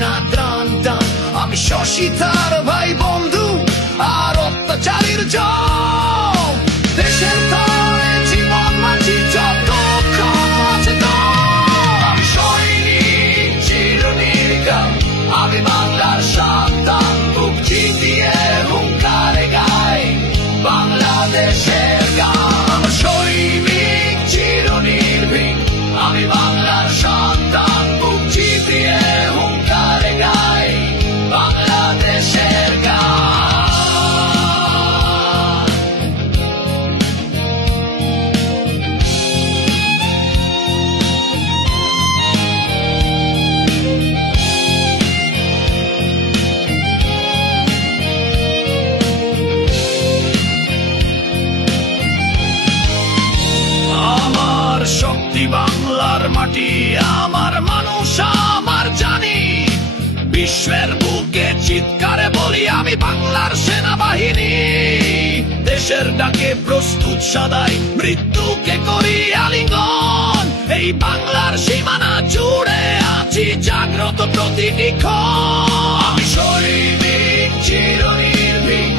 না ত্রাণ টান। আমি শশী তার ভাই বন্ধু আর অত্যাচারীর জম। দেশের তরে জীবন মাঝি যতক্ষণ আছে দম। আমি সৈনিক চিরনির্ঘাত, আমি বাংলার সন্তান, বুক চিতিয়ে হুঙ্কারে গাই বাংলাদেশের গান। আমার সৈনিক চিরনির্ভীক, আমি বাংলার সন্তান, বুক চিতিয়ে হুঙ্কারে গাই বাংলাদেশের গান। আমার শক্তি বাংলার মাটি, আমার মানুষ, আমার জানি। বিশ্বের বুকে চিৎকারে বলি আমি বাংলার সেনাবাহিনী। দেশের ডাকে প্রস্তুত সদাই, মৃত্যুকে করি আলিঙ্গন। এই বাংলার সীমানা জুড়ে আছি জাগ্রত প্রতিটি ক্ষণ। আমি সৈনিক চিরনির্ভীক,